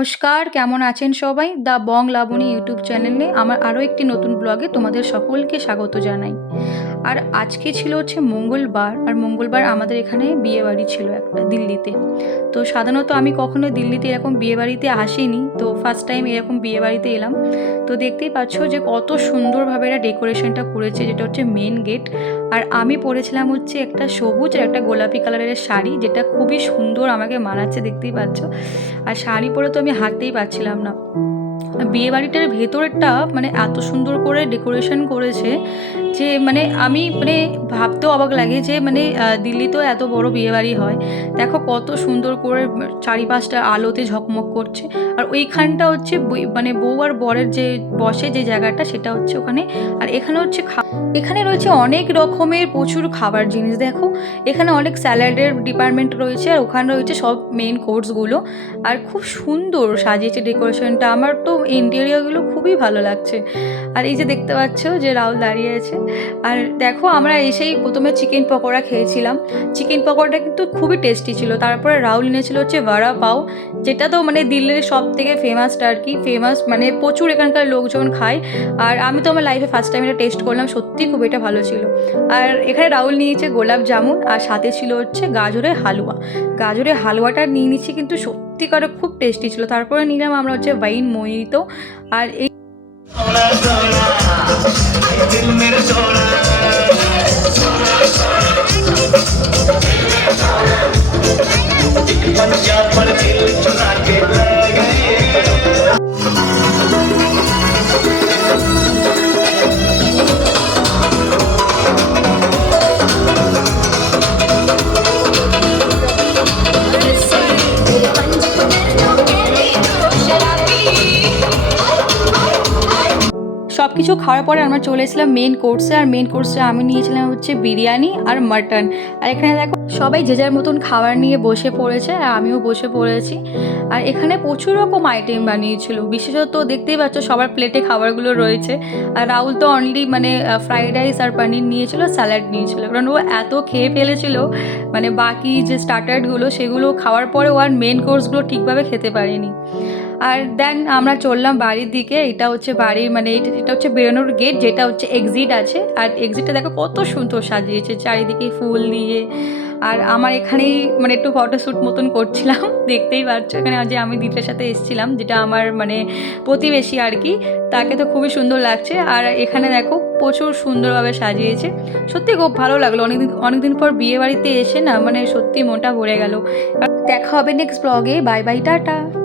নমস্কার, কেমন আছেন সবাই? দ্য বং লাবণী ইউটিউব চ্যানেলে আমার আরও একটি নতুন ব্লগে তোমাদের সকলকে স্বাগত জানাই। আর আজকে ছিল হচ্ছে মঙ্গলবার, আর মঙ্গলবার আমাদের এখানে বিয়ে বাড়ি ছিল একটা দিল্লিতে। তো সাধারণত আমি কখনো দিল্লিতে এরকম বিয়ে বাড়িতে আসিনি, তো ফার্স্ট টাইম এরকম বিয়ে বাড়িতে এলাম। তো দেখতেই পাচ্ছ যে কত সুন্দরভাবে এরা ডেকোরেশনটা করেছে, যেটা হচ্ছে মেন গেট আর আমি পরেছিলাম হচ্ছে একটা সবুজ আর একটা গোলাপি কালারের শাড়ি, যেটা খুবই সুন্দর আমাকে মানাচ্ছে, দেখতেই পাচ্ছ। আর শাড়ি পরে তো আমি হাঁটতেই পারছিলাম না। বিয়ে বাড়িটার ভেতরটা মানে এত সুন্দর করে ডেকোরেশন করেছে যে মানে আমি মানে ভাবতেও অবাক লাগে যে মানে দিল্লিতেও এত বড় বিয়ে বাড়ি হয়। দেখো কত সুন্দর করে চারিপাশটা আলোতে ঝকমক করছে। আর ওইখানটা হচ্ছে মানে বউ আর বরের যে বসে যে জায়গাটা, সেটা হচ্ছে ওখানে। আর এখানে হচ্ছে এখানে রয়েছে অনেক রকমের প্রচুর খাবার জিনিস, দেখো। এখানে অনেক স্যালাডের ডিপার্টমেন্ট রয়েছে, আর ওখানে রয়েছে সব মেন কোর্সগুলো। আর খুব সুন্দর সাজিয়েছে ডেকোরেশনটা। আমার তো ইন্টেরিয়রগুলো খুবই ভালো লাগছে। আর এই যে দেখতে পাচ্ছ যে রাহুল দাঁড়িয়ে আছে। আর দেখো আমরা এসেই প্রথমে চিকেন পকোড়া খেয়েছিলাম। চিকেন পকোড়াটা কিন্তু খুবই টেস্টি ছিল। তারপরে রাউল এনেছিল হচ্ছে ভাড়া পাও, যেটা তো মানে দিল্লির সব থেকে ফেমাসটা আর কি ফেমাস মানে প্রচুর এখানকার লোকজন খায়। আর আমি তো আমার লাইফে ফার্স্ট টাইম এটা টেস্ট করলাম সত্যি খুব এটা ভালো ছিল। আর এখানে রাউল নিয়েছে গোলাপ জামুন, আর সাথে ছিল হচ্ছে গাজরের হালুয়া। গাজরের হালুয়াটা নিয়ে নিচ্ছি কিন্তু সত্যিকারে খুব টেস্টি ছিল। তারপরে নিলাম আমরা হচ্ছে ওয়াইন মোহিত আর এই दिल मेरा सोना সব কিছু খাওয়ার পরে আমরা চলে এসেছিলাম মেন কোর্সে আর মেন কোর্সে আমি নিয়েছিলাম হচ্ছে বিরিয়ানি আর মাটন আর এখানে দেখো, সবাই যে যার মতন খাবার নিয়ে বসে পড়েছে আর আমিও বসে পড়েছি। আর এখানে প্রচুর রকম আইটেম বানিয়েছিল। বিশেষত দেখতেই পাচ্ছ সবার প্লেটে খাবারগুলো রয়েছে। আর রাহুল তো অনলি মানে ফ্রাইড রাইস আর পনির নিয়েছিল স্যালাড নিয়েছিল। কারণ ও এত খেয়ে ফেলেছিল মানে বাকি যে স্টার্টারগুলো সেগুলো খাওয়ার পরে ও আর মেন কোর্সগুলো ঠিকভাবে খেতে পারেনি। আর দেন আমরা চললাম বাড়ির দিকে। এটা হচ্ছে বাড়ির মানে এটা হচ্ছে বেরোনোর গেট যেটা হচ্ছে এক্সিট আছে। আর এক্সিটটা দেখো কত সুন্দর সাজিয়েছে, চারিদিকে ফুল দিয়ে। আর আমার এখানেই মানে একটু ফটোশ্যুট মতন করছিলাম, দেখতেই পাচ্ছ এখানে যে আমি দিদিটার সাথে এসেছিলাম, যেটা আমার মানে প্রতিবেশী আর কি, তাকে তো খুবই সুন্দর লাগছে। আর এখানে দেখো প্রচুর সুন্দরভাবে সাজিয়েছে। সত্যি খুব ভালো লাগল। অনেকদিন অনেকদিন পর বিয়ে বাড়িতে এসে না মানে সত্যি মনটা ভরে গেল। দেখা হবে নেক্সট ব্লগে বাই বাই টাটা।